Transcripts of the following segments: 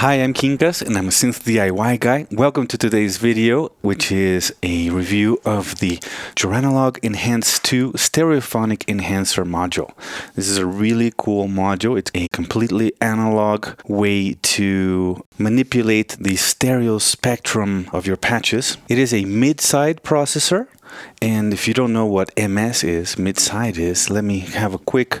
Hi, I'm Kinkas and I'm a synth DIY guy. Welcome to today's video, which is a review of the Joranalogue Enhance 2 Stereophonic Enhancer module. This is a really cool module. It's a completely analog way to manipulate the stereo spectrum of your patches. It is a mid-side processor, and if you don't know what MS is, mid-side is, let me have a quick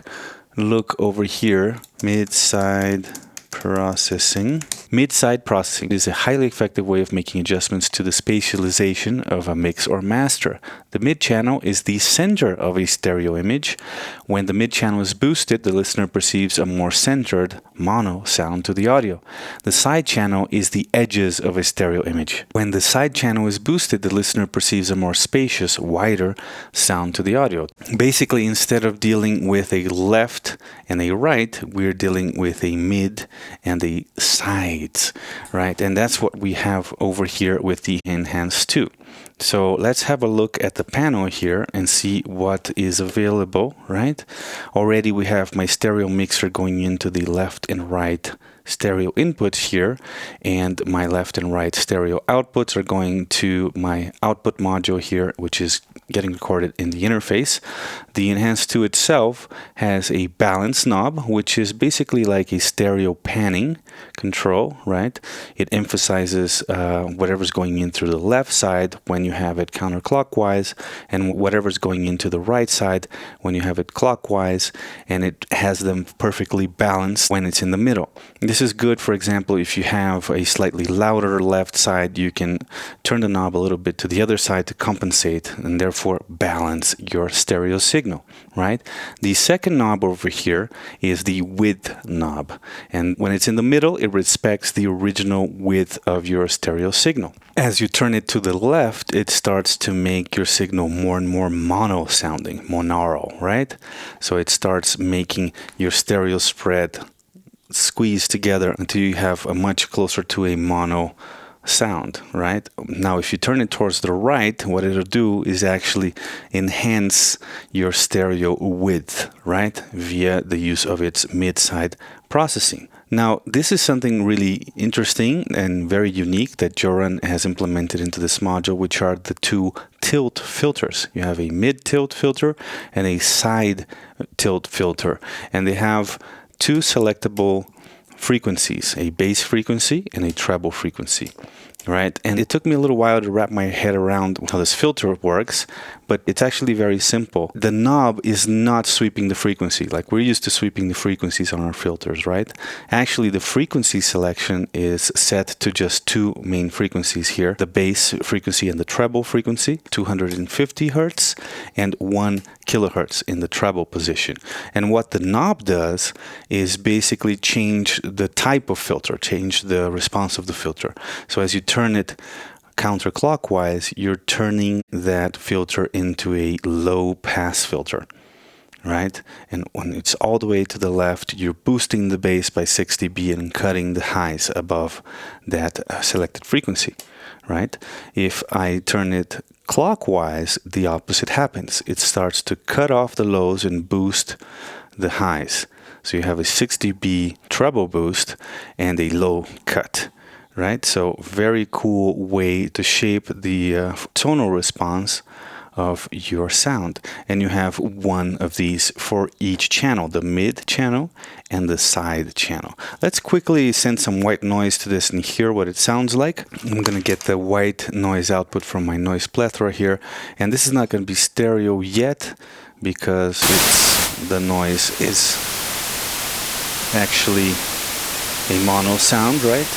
look over here. Mid-side processing. Mid-side processing is a highly effective way of making adjustments to the spatialization of a mix or master. The mid-channel is the center of a stereo image. When the mid-channel is boosted, the listener perceives a more centered mono sound to the audio. The side channel is the edges of a stereo image. When the side channel is boosted, the listener perceives a more spacious, wider sound to the audio. Basically, instead of dealing with a left and a right, we're dealing with a mid and the sides, right? And that's what we have over here with the Enhance 2. So let's have a look at the panel here and see what is available, right? Already we have my stereo mixer going into the left and right stereo inputs here, and my left and right stereo outputs are going to my output module here, which is getting recorded in the interface. The Enhance 2 itself has a balance knob, which is basically like a stereo panning control, right? It emphasizes whatever's going in through the left side when you have it counterclockwise, and whatever's going into the right side when you have it clockwise, and it has them perfectly balanced when it's in the middle. This is good, for example, if you have a slightly louder left side, you can turn the knob a little bit to the other side to compensate and therefore balance your stereo signal, right? The second knob over here is the width knob, and when it's in the middle, it respects the original width of your stereo signal. As you turn it to the left, it starts to make your signal more and more mono sounding, monaural, right? So it starts making your stereo spread squeeze together until you have a much closer to a mono sound, right? Now, if you turn it towards the right, what it'll do is actually enhance your stereo width, right? Via the use of its mid-side processing. Now, this is something really interesting and very unique that Joran has implemented into this module, which are the two tilt filters. You have a mid-tilt filter and a side tilt filter, and they have two selectable frequencies, a bass frequency and a treble frequency, right? And it took me a little while to wrap my head around how this filter works, but it's actually very simple. The knob is not sweeping the frequency, like we're used to sweeping the frequencies on our filters, right? Actually, the frequency selection is set to just two main frequencies here, the bass frequency and the treble frequency, 250 hertz and 1 kilohertz in the treble position. And what the knob does is basically change the type of filter, change the response of the filter. So as you turn it counterclockwise, you're turning that filter into a low pass filter, right? And when it's all the way to the left, you're boosting the bass by 6 dB and cutting the highs above that selected frequency, right? If I turn it clockwise, the opposite happens. It starts to cut off the lows and boost the highs. So you have a 6 dB treble boost and a low cut, right? So very cool way to shape the tonal response of your sound. And you have one of these for each channel, the mid channel and the side channel. Let's quickly send some white noise to this and hear what it sounds like. I'm going to get the white noise output from my noise plethora here. And this is not going to be stereo yet because the noise is actually a mono sound, right?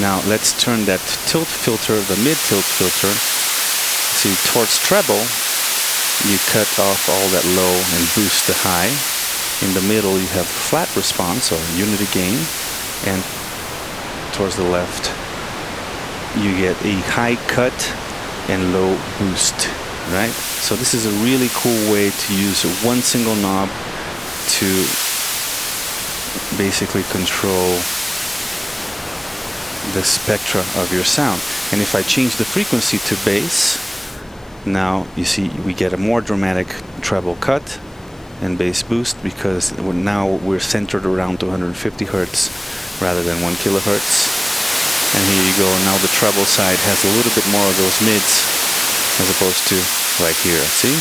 Now let's turn that tilt filter, the mid-tilt filter, see towards treble. You cut off all that low and boost the high. In the middle you have flat response or unity gain, and towards the left you get a high cut and low boost, right? So this is a really cool way to use one single knob to basically control the spectra of your sound. And if I change the frequency to bass, now you see we get a more dramatic treble cut and bass boost because now we're centered around 250 hertz rather than 1 kilohertz. And here you go. Now the treble side has a little bit more of those mids as opposed to right here. See?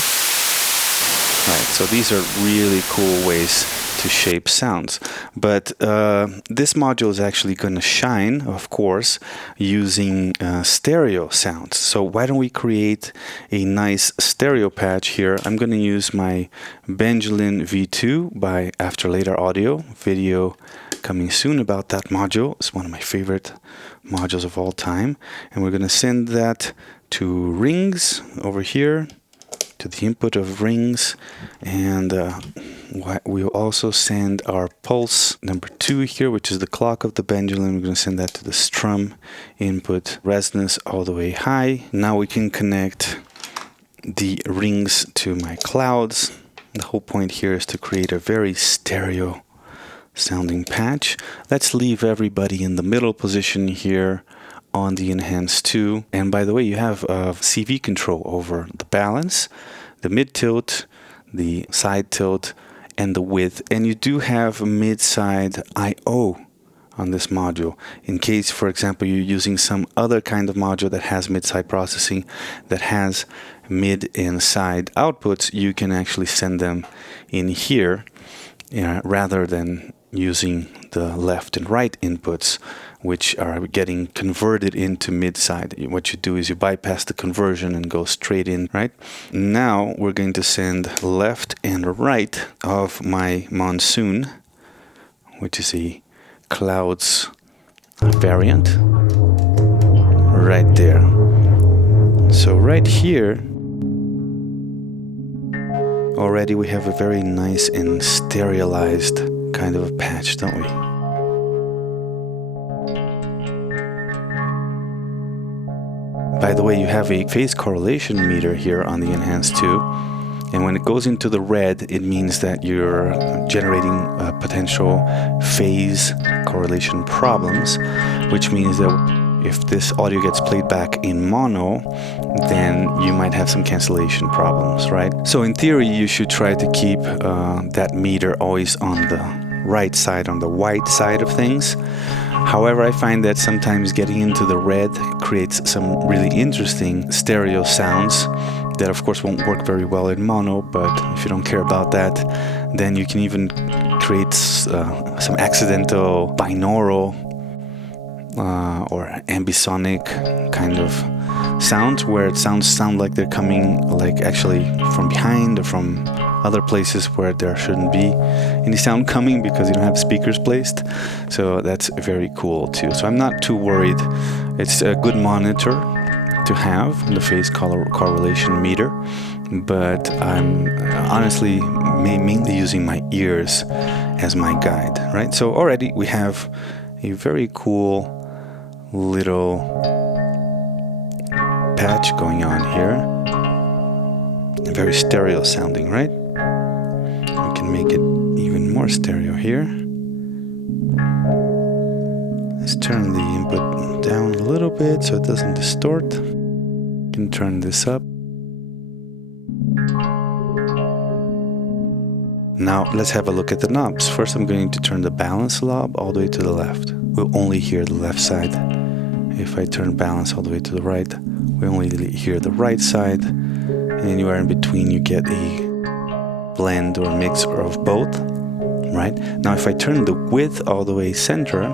Right. So these are really cool ways to shape sounds. But this module is actually going to shine, of course, using stereo sounds. So why don't we create a nice stereo patch here? I'm going to use my Benjamin V2 by After Later Audio. Video coming soon about that module. It's one of my favorite modules of all time. And we're going to send that to rings over here, to the input of rings, and we'll also send our pulse number 2 here, which is the clock of the pendulum. We're going to send that to the strum input, resonance all the way high. Now we can connect the rings to my clouds. The whole point here is to create a very stereo sounding patch. Let's leave everybody in the middle position here on the Enhance 2. And by the way, you have CV control over the balance, the mid tilt, the side tilt, and the width. And you do have a mid-side I/O on this module. In case, for example, you're using some other kind of module that has mid-side processing, that has mid and side outputs, you can actually send them in here rather than using the left and right inputs, which are getting converted into mid-side. What you do is you bypass the conversion and go straight in, right? Now we're going to send left and right of my monsoon, which is a clouds variant, right there. So right here, already we have a very nice and stereolized kind of a patch, don't we? By the way, you have a phase correlation meter here on the Enhance 2, and when it goes into the red, it means that you're generating potential phase correlation problems, which means that if this audio gets played back in mono, then you might have some cancellation problems, right? So in theory, you should try to keep that meter always on the right side, on the white side of things. However, I find that sometimes getting into the red creates some really interesting stereo sounds that of course won't work very well in mono, but if you don't care about that, then you can even create some accidental binaural or ambisonic kind of sounds where it sound like they're coming like actually from behind or from other places where there shouldn't be any sound coming because you don't have speakers placed. So that's very cool too. So I'm not too worried. It's a good monitor to have, the phase correlation meter, but I'm honestly mainly using my ears as my guide, right? So already we have a very cool little patch going on here. Very stereo sounding, right? We can make it even more stereo here. Let's turn the input down a little bit so it doesn't distort. You can turn this up. Now let's have a look at the knobs. First I'm going to turn the balance knob all the way to the left. We'll only hear the left side. If I turn balance all the way to the right, we only hear the right side. And anywhere in between you get a blend or mix of both, right? Now if I turn the width all the way center,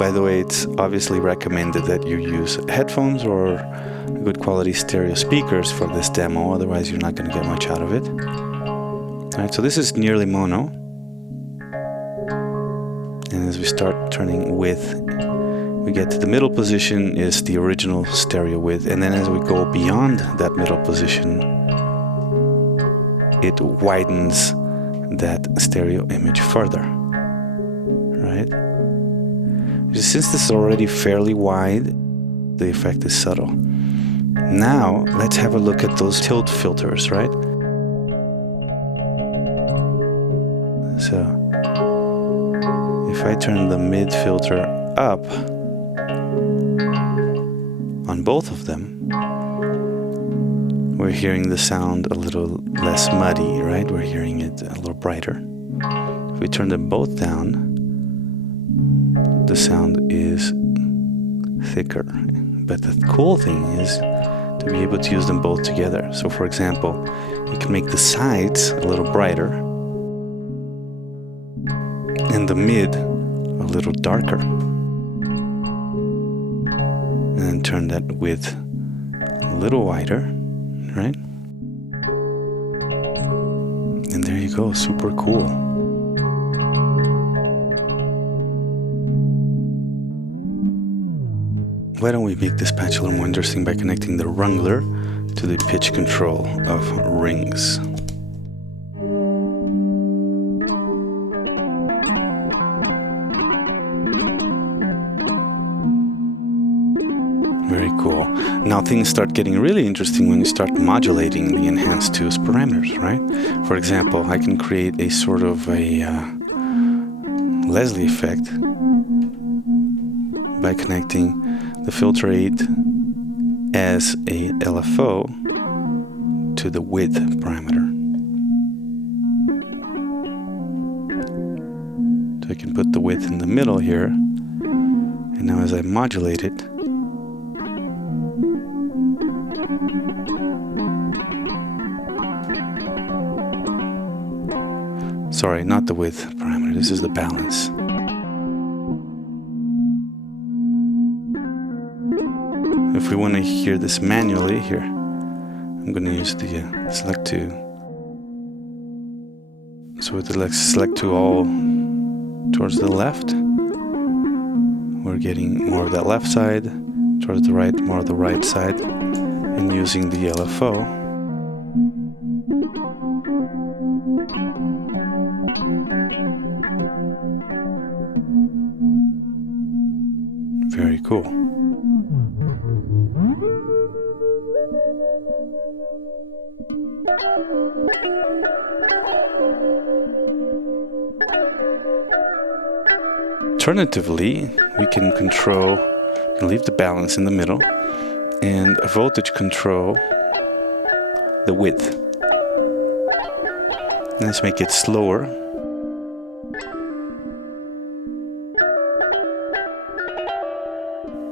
by the way, it's obviously recommended that you use headphones or good quality stereo speakers for this demo, otherwise you're not going to get much out of it. All right, so this is nearly mono. And as we start turning width, we get to the middle position is the original stereo width, and then as we go beyond that middle position, it widens that stereo image further, right? Since this is already fairly wide, the effect is subtle. Now, let's have a look at those tilt filters, right? So, if I turn the mid filter up on both of them, we're hearing the sound a little less muddy, right? We're hearing it a little brighter. If we turn them both down, the sound is thicker. But the cool thing is to be able to use them both together. So for example, you can make the sides a little brighter and the mid a little darker. And then turn that width a little wider, right? And there you go, super cool. Why don't we make this patch a little more interesting by connecting the wrangler to the pitch control of rings. Very cool. Now things start getting really interesting when you start modulating the Enhance 2's parameters, right? For example, I can create a sort of a Leslie effect by connecting the filter 8 as a LFO to the width parameter. So I can put the width in the middle here, and now as I modulate it, sorry, not the width parameter, this is the balance. If we want to hear this manually, here, I'm going to use the select to. So with the select to all towards the left, we're getting more of that left side, towards the right, more of the right side, and using the LFO. Very cool. Alternatively, we can control and leave the balance in the middle and voltage control the width. Let's make it slower.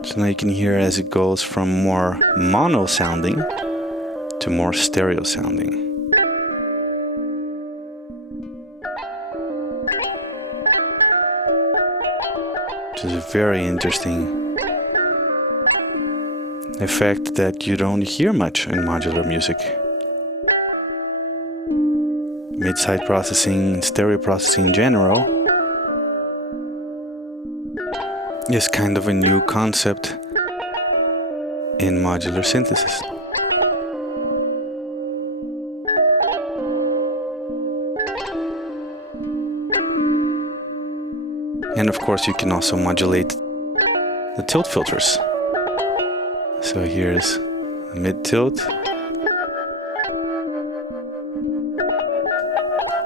So now you can hear as it goes from more mono sounding to more stereo sounding. Which is a very interesting effect that you don't hear much in modular music. Mid-side processing, stereo processing in general is kind of a new concept in modular synthesis. And of course you can also modulate the tilt filters. So here's the mid tilt.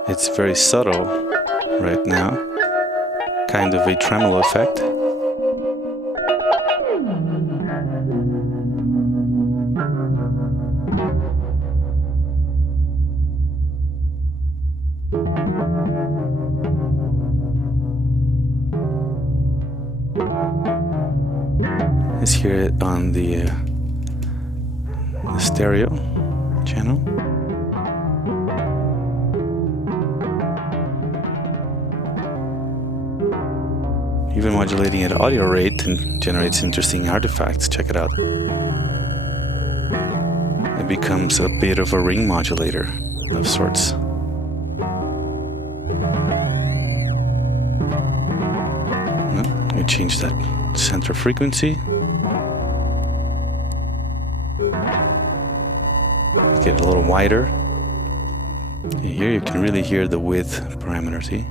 It's very subtle right now, kind of a tremolo effect. Let's hear it on the stereo channel. Even modulating at audio rate and generates interesting artifacts. Check it out. It becomes a bit of a ring modulator of sorts. We change that center frequency. Make it a little wider. Here you can really hear the width parameter, see?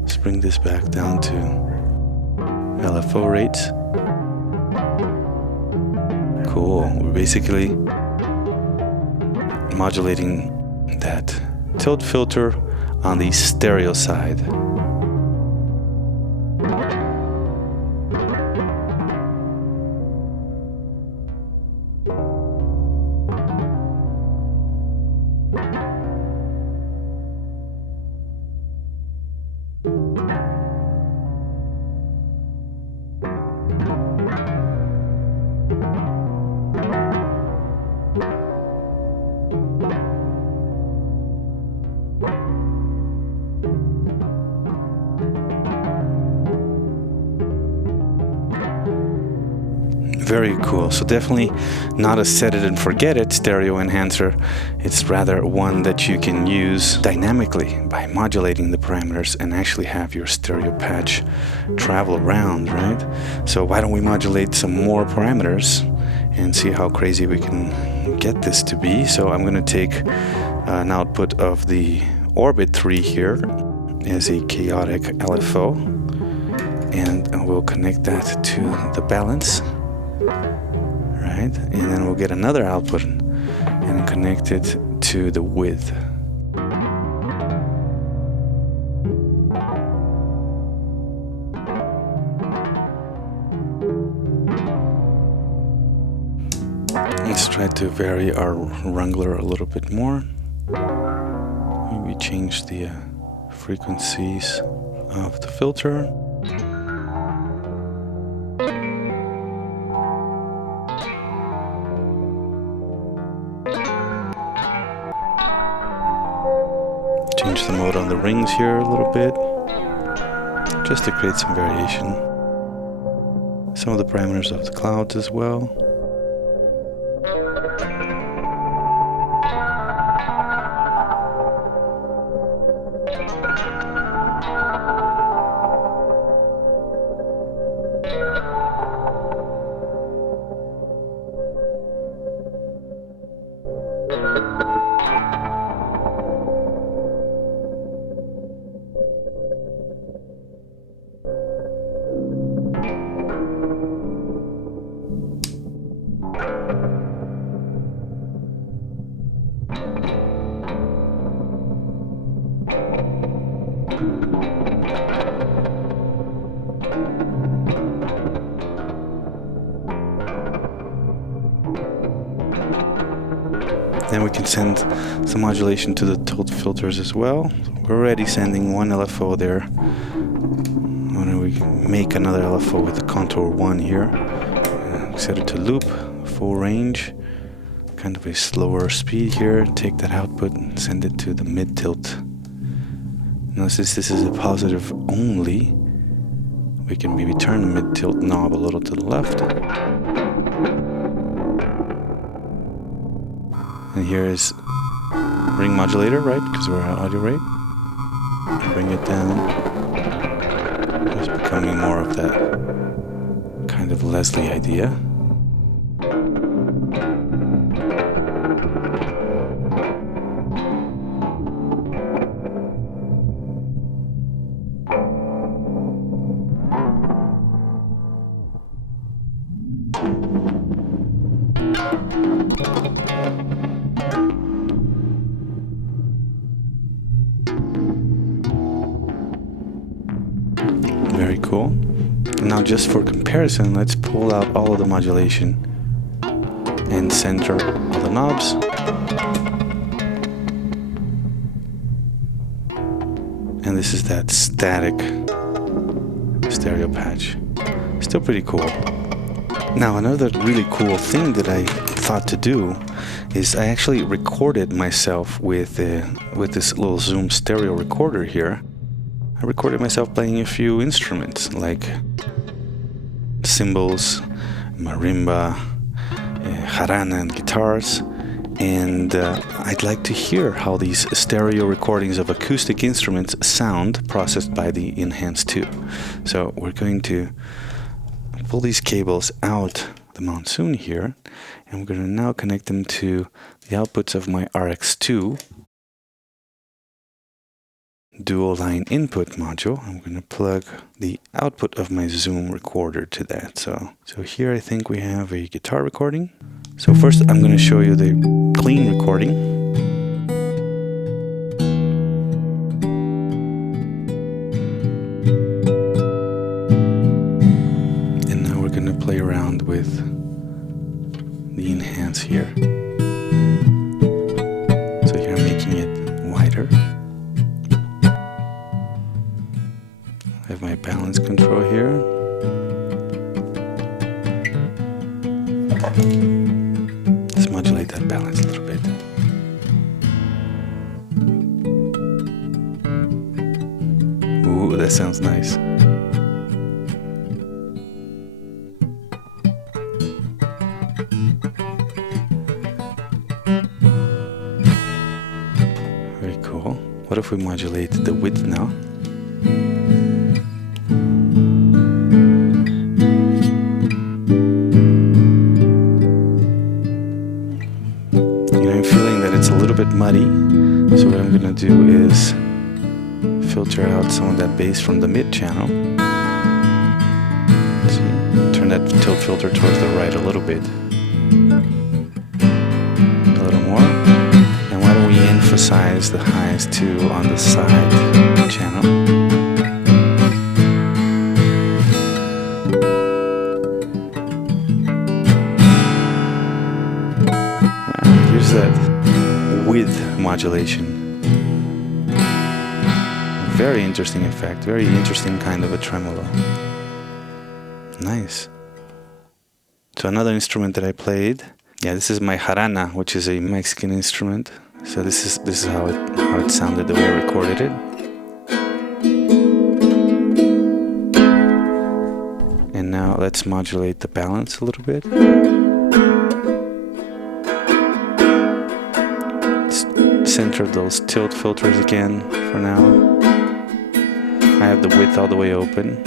Let's bring this back down to LFO rates. Cool. We're basically modulating that tilt filter on the stereo side. Very cool. So definitely not a set it and forget it stereo enhancer. It's rather one that you can use dynamically by modulating the parameters and actually have your stereo patch travel around, right? So why don't we modulate some more parameters and see how crazy we can get this to be. So I'm going to take an output of the Orbit 3 here as a chaotic LFO, and we'll connect that to the balance. Right? And then we'll get another output and connect it to the width. Let's try to vary our wrangler a little bit more. Maybe change the frequencies of the filter. Change the mode on the rings here a little bit, just to create some variation. Some of the parameters of the clouds as well. Then we can send some modulation to the tilt filters as well. So we're already sending one LFO there. Why don't we make another LFO with the contour 1 here. Set it to loop, full range, kind of a slower speed here. Take that output and send it to the mid tilt. Now since this is a positive only, we can maybe turn the mid tilt knob a little to the left. And here is ring modulator, right? Because we're at audio rate. Bring it down. It's becoming more of that kind of Leslie idea. Very cool. Now just for comparison, let's pull out all of the modulation and center all the knobs. And this is that static stereo patch. Still pretty cool. Now another really cool thing that I thought to do is I actually recorded myself with this little Zoom stereo recorder here. I recorded myself playing a few instruments like cymbals, marimba, jarana and guitars, and I'd like to hear how these stereo recordings of acoustic instruments sound processed by the Enhance 2. So we're going to pull these cables out the Monsoon here, and we're going to now connect them to the outputs of my RX2 dual line input module. I'm going to plug the output of my Zoom recorder to that. So here I think we have a guitar recording. So first I'm going to show you the clean recording. And now we're going to play around with the Enhance here. So here I'm making it wider. I have my balance control here. Let's modulate that balance a little bit. Ooh, that sounds nice. we modulate the width now. I'm feeling that it's a little bit muddy, so what I'm gonna do is filter out some of that bass from the mid channel. See, turn that tilt filter towards the right a little bit. A little more. And why don't we emphasize the highs too on the side channel. Here's that width modulation. Very interesting effect, very interesting kind of a tremolo. Nice. So another instrument that I played, yeah, this is my jarana, which is a Mexican instrument. So this is how it sounded the way I recorded it. And now let's modulate the balance a little bit. Center those tilt filters again for now. I have the width all the way open.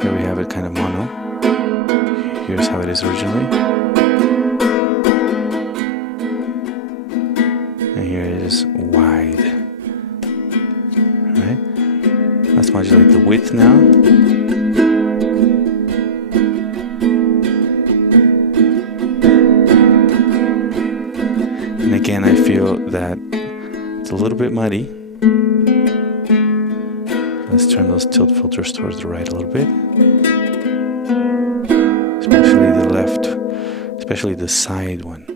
Here we have it kind of mono. Here's how it is originally. And here it is wide. Alright. Let's modulate the width now. And again, I feel that it's a little bit muddy. Let's turn those tilt filters towards the right a little bit. Especially the left, especially the side one.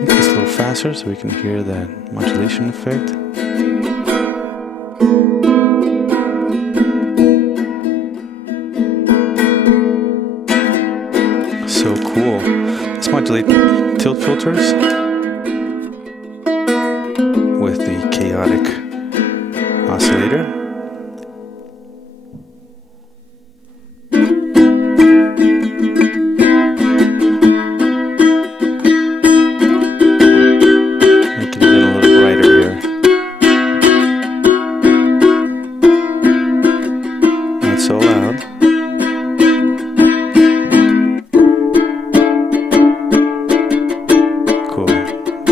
Make this a little faster so we can hear that modulation effect. So cool. Let's modulate tilt filters with the chaotic oscillator. Make it even a little brighter here. Not so loud. Cool.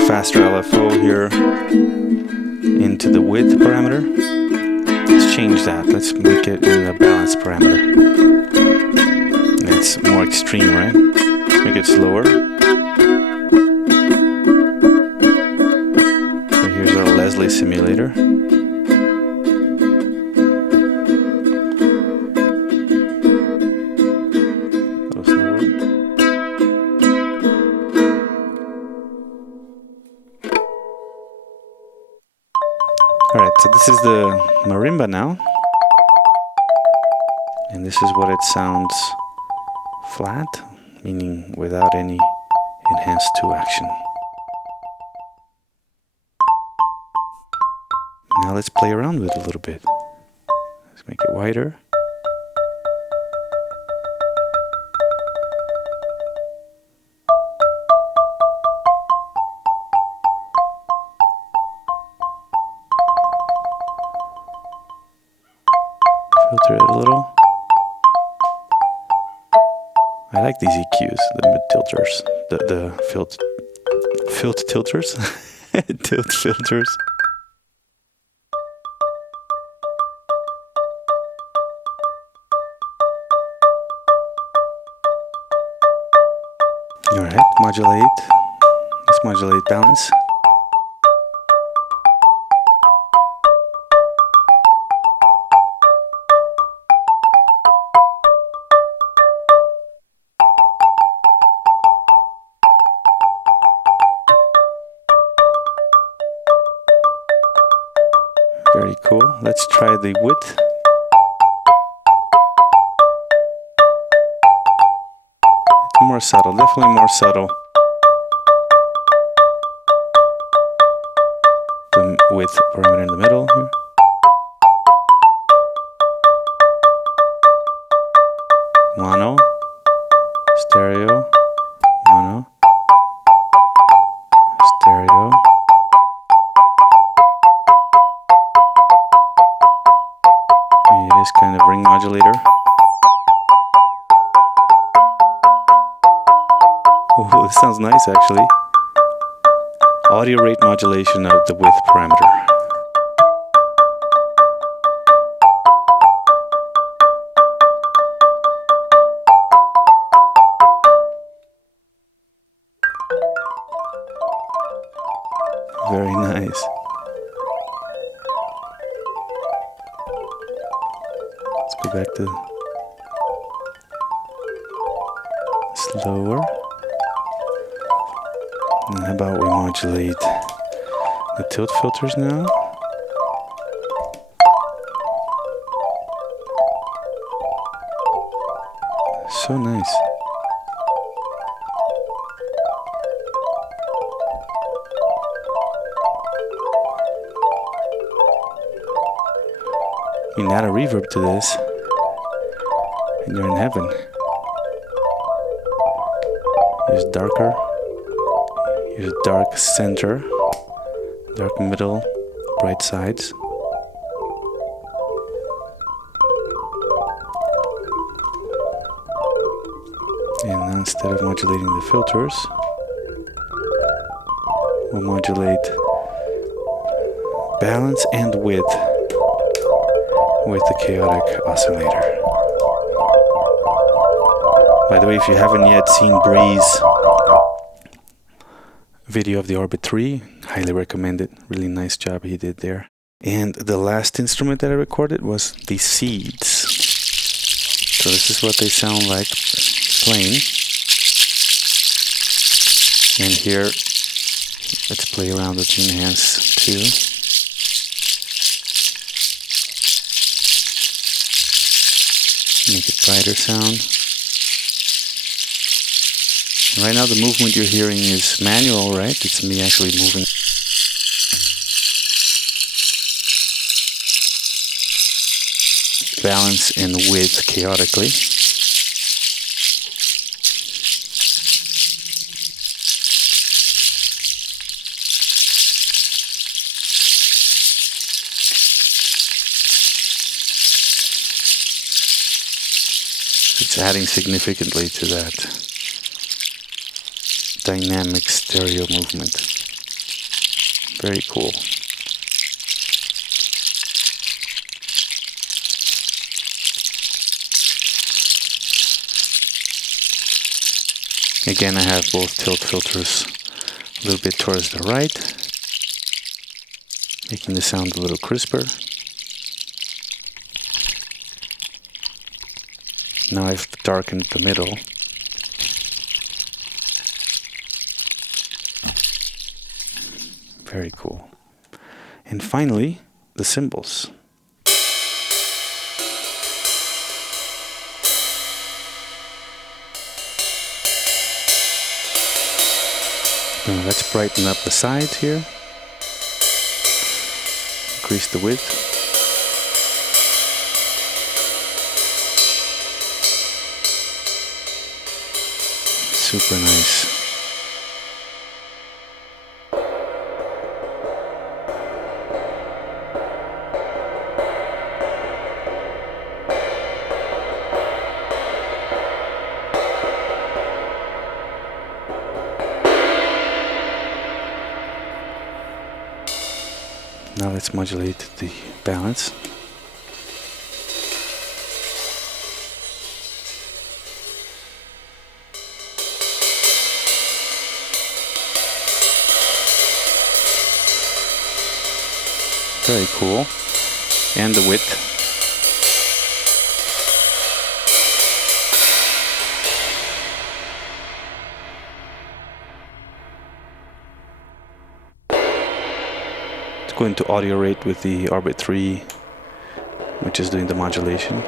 Faster LFO here into the width parameter. Let's change that. Let's make it in the balance parameter. It's more extreme, right? Let's make it slower. So here's our Leslie simulator. A little slower. Alright, so this is the Marimba now. And this is what it sounds flat, meaning without any enhanced 2 action. Now let's play around with it a little bit. Let's make it wider. Filter it a little. I like these EQs, the mid tilters, the filter tilters, tilt filters. All right, modulate. Let's modulate balance. Very cool. Let's try the width. It's more subtle, definitely more subtle. The width parameter in the middle here. Mono, stereo, mono, stereo, It is kind of ring modulator. Oh, this sounds nice actually. Audio rate modulation of the width parameter. Very nice. Let's go back to slower. And how about we modulate the tilt filters now? So nice. You can add a reverb to this, and you're in heaven. Use darker, use dark center, dark middle, bright sides. And now instead of modulating the filters, we'll modulate balance and width with the chaotic oscillator. By the way, if you haven't yet seen Bree's video of the Orbit 3, highly recommend it. Really nice job he did there. And the last instrument that I recorded was the seeds. So this is what they sound like playing. And here, let's play around with the enhance too. Make it brighter sound. Right now the movement you're hearing is manual, right? It's me actually moving. Balance and width chaotically. It's adding significantly to that dynamic stereo movement. Very cool. Again, I have both tilt filters a little bit towards the right, making the sound a little crisper. Now I've darkened the middle. Very cool. And finally, the cymbals. Now let's brighten up the sides here. Increase the width. Super nice. Now let's modulate the balance. Very cool. And the width. Let's go into audio rate with the Orbit 3, which is doing the modulation.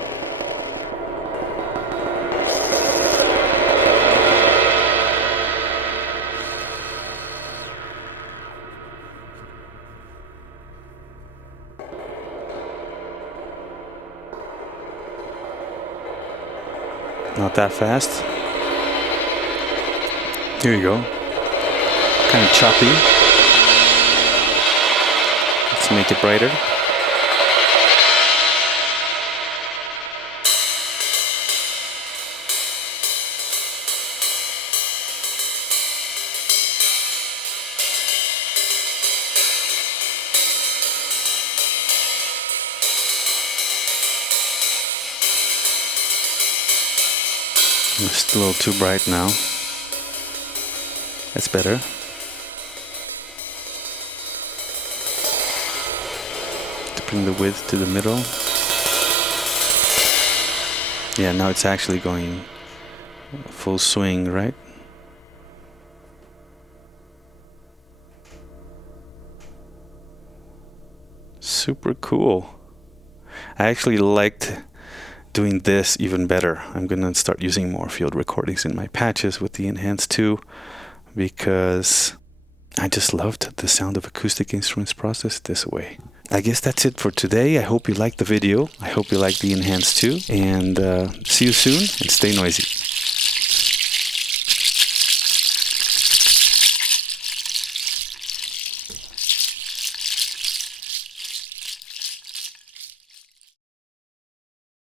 Not that fast. Here you go. Kind of choppy. Let's make it brighter. It's a little too bright now. That's better. To bring the width to the middle. Yeah, now it's actually going full swing, right? Super cool. I actually liked doing this even better. I'm gonna start using more field recordings in my patches with the Enhance 2 because I just loved the sound of acoustic instruments processed this way. I guess that's it for today. I hope you liked the video. I hope you liked the Enhance 2, and see you soon, and stay noisy.